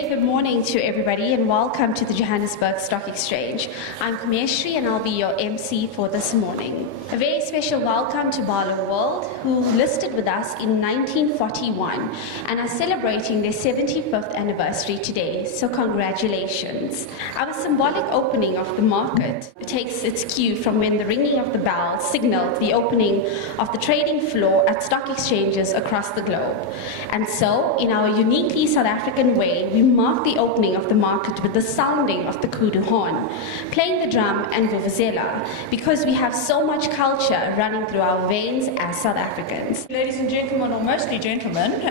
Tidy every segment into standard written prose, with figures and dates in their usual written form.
very good morning to everybody and welcome to the Johannesburg Stock Exchange. I'm Kumeshri and I'll be your MC for this morning. A very special welcome to Barloworld, who listed with us in 1941 and are celebrating their 75th anniversary today, so congratulations. Our symbolic opening of the market takes its cue from when the ringing of the bell signaled the opening of the trading floor at stock exchanges across the globe. And so, in our uniquely South African way, we mark the opening of the market with the sounding of the kudu horn, playing the drum and vuvuzela, because we have so much culture running through our veins as South Africans. Ladies and gentlemen, or mostly gentlemen,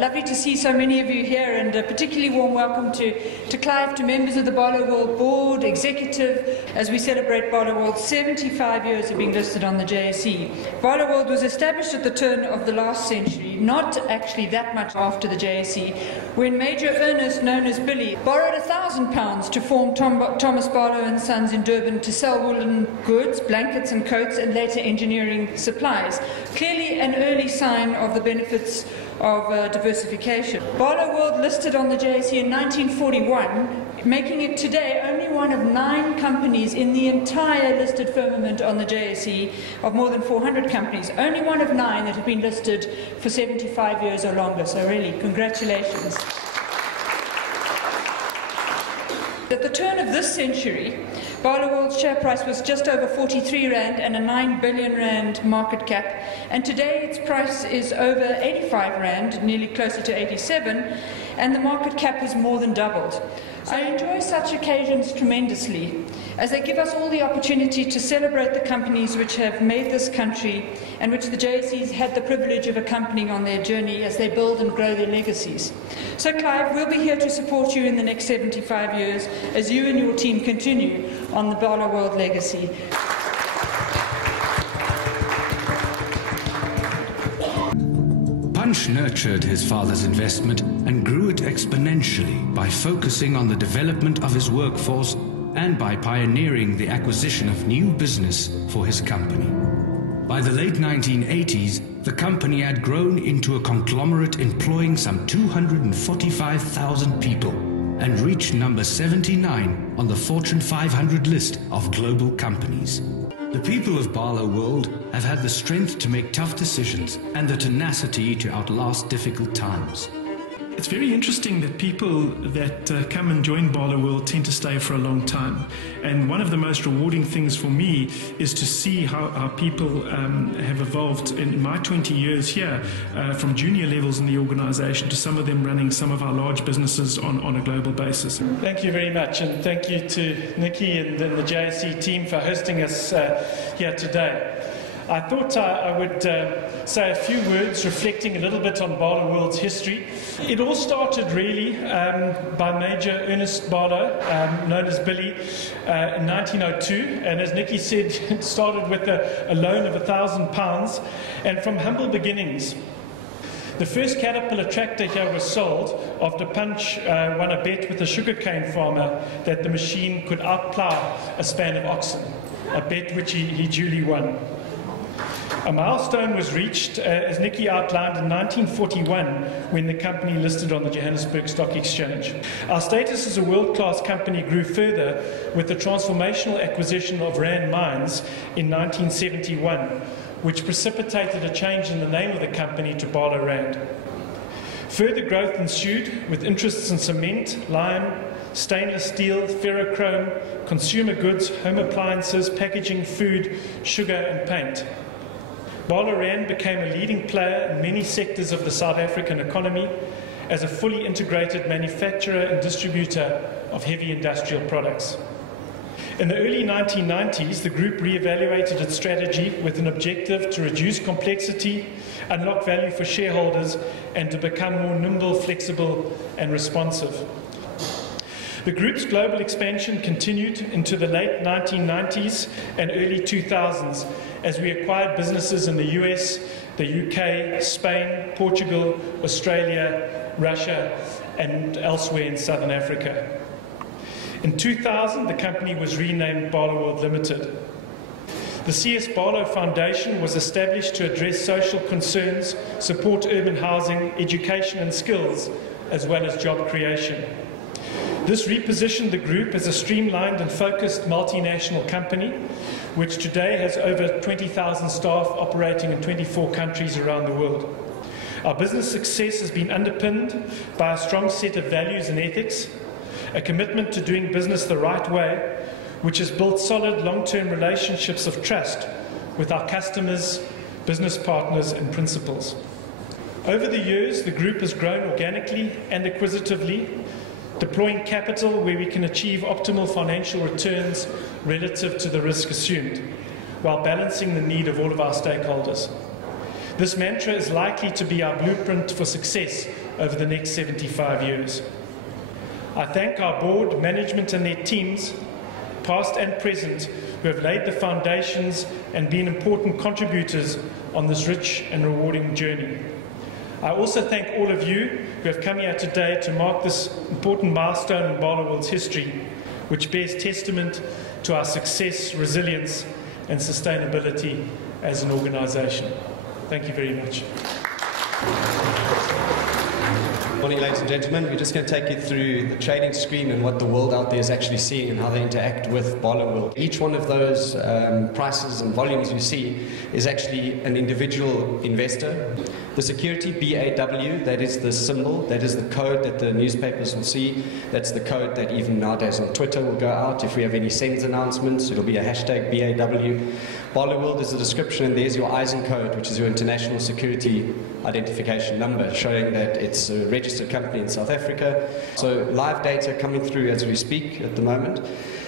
lovely to see so many of you here, and a particularly warm welcome to Clive, to members of the Barloworld board, executive, as we celebrate Barloworld's 75 years of being listed on the JSE. Barloworld was established at the turn of the last century, not actually that much after the JSE, when Major Ernest, known as Billy, borrowed £1,000 to form Thomas Barlow and Sons in Durban to sell woolen goods, blankets and coats, and later engineering supplies. Clearly an early sign of the benefits of diversification. Barloworld listed on the JSE in 1941, making it today only one of 9 companies in the entire listed firmament on the JSE of more than 400 companies. Only one of 9 that have been listed for 75 years or longer, so really, congratulations. At the turn of this century, Barloworld's share price was just over 43 Rand and a 9 billion Rand market cap, and today its price is over 85 Rand, nearly closer to 87, and the market cap has more than doubled. I enjoy such occasions tremendously, as they give us all the opportunity to celebrate the companies which have made this country and which the JSEs had the privilege of accompanying on their journey as they build and grow their legacies. So Clive, we'll be here to support you in the next 75 years as you and your team continue on the Barloworld legacy. Punch nurtured his father's investment and grew it exponentially by focusing on the development of his workforce and by pioneering the acquisition of new business for his company. By the late 1980s, the company had grown into a conglomerate employing some 245,000 people and reached number 79 on the Fortune 500 list of global companies. The people of Barloworld have had the strength to make tough decisions and the tenacity to outlast difficult times. It's very interesting that people that come and join Barloworld tend to stay for a long time. And one of the most rewarding things for me is to see how people have evolved in my 20 years here, from junior levels in the organization to some of them running some of our large businesses on a global basis. Thank you very much, and thank you to Nikki and the JSE team for hosting us here today. I thought I would say a few words reflecting a little bit on Barloworld's history. It all started really by Major Ernest Barlow, known as Billy, in 1902, and as Nikki said, it started with a loan of £1,000 and from humble beginnings. The first Caterpillar tractor here was sold after Punch won a bet with a sugarcane farmer that the machine could outplough a span of oxen, a bet which he duly won. A milestone was reached, as Nikki outlined, in 1941 when the company listed on the Johannesburg Stock Exchange. Our status as a world-class company grew further with the transformational acquisition of Rand Mines in 1971, which precipitated a change in the name of the company to Barlow Rand. Further growth ensued with interests in cement, lime, stainless steel, ferrochrome, consumer goods, home appliances, packaging, food, sugar and paint. Barlow Rand became a leading player in many sectors of the South African economy as a fully integrated manufacturer and distributor of heavy industrial products. In the early 1990s, the group re-evaluated its strategy with an objective to reduce complexity, unlock value for shareholders, and to become more nimble, flexible, and responsive. The group's global expansion continued into the late 1990s and early 2000s as we acquired businesses in the US, the UK, Spain, Portugal, Australia, Russia, and elsewhere in Southern Africa. In 2000, the company was renamed Barloworld Limited. The C.S. Barlow Foundation was established to address social concerns, support urban housing, education and skills, as well as job creation. This repositioned the group as a streamlined and focused multinational company, which today has over 20,000 staff operating in 24 countries around the world. Our business success has been underpinned by a strong set of values and ethics, a commitment to doing business the right way, which has built solid long-term relationships of trust with our customers, business partners and principals. Over the years, the group has grown organically and acquisitively, deploying capital where we can achieve optimal financial returns relative to the risk assumed, while balancing the need of all of our stakeholders. This mantra is likely to be our blueprint for success over the next 75 years. I thank our board, management and their teams, past and present, who have laid the foundations and been important contributors on this rich and rewarding journey. I also thank all of you who have come here today to mark this important milestone in Barloworld's history, which bears testament to our success, resilience and sustainability as an organisation. Thank you very much. Good morning, ladies and gentlemen. We're just going to take you through the trading screen and what the world out there is actually seeing and how they interact with Barloworld. Each one of those prices and volumes you see is actually an individual investor. The security, BAW, that is the symbol, that is the code that the newspapers will see. That's the code that even nowadays on Twitter will go out. If we have any SENS announcements, it'll be a hashtag BAW. Barloworld is the description, and there's your ISIN code, which is your International Security Identification Number, showing that it's a registered company in South Africa. So live data coming through as we speak at the moment.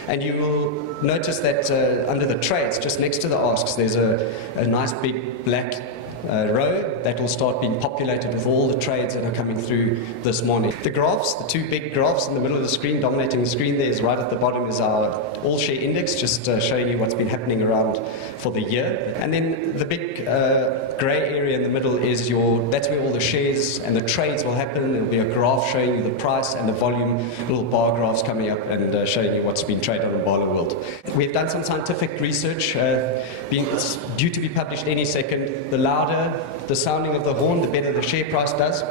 And you will notice that under the trades, just next to the asks, there's a nice big black row that will start being populated with all the trades that are coming through this morning. The graphs, the two big graphs in the middle of the screen, dominating the screen there, is right at the bottom is our all-share index, just showing you what's been happening around for the year. And then the big grey area in the middle is that's where all the shares and the trades will happen. There'll be a graph showing you the price and the volume, little bar graphs coming up and showing you what's been traded on Barloworld. We've done some scientific research, due to be published any second. The louder the sounding of the horn, the better the share price does.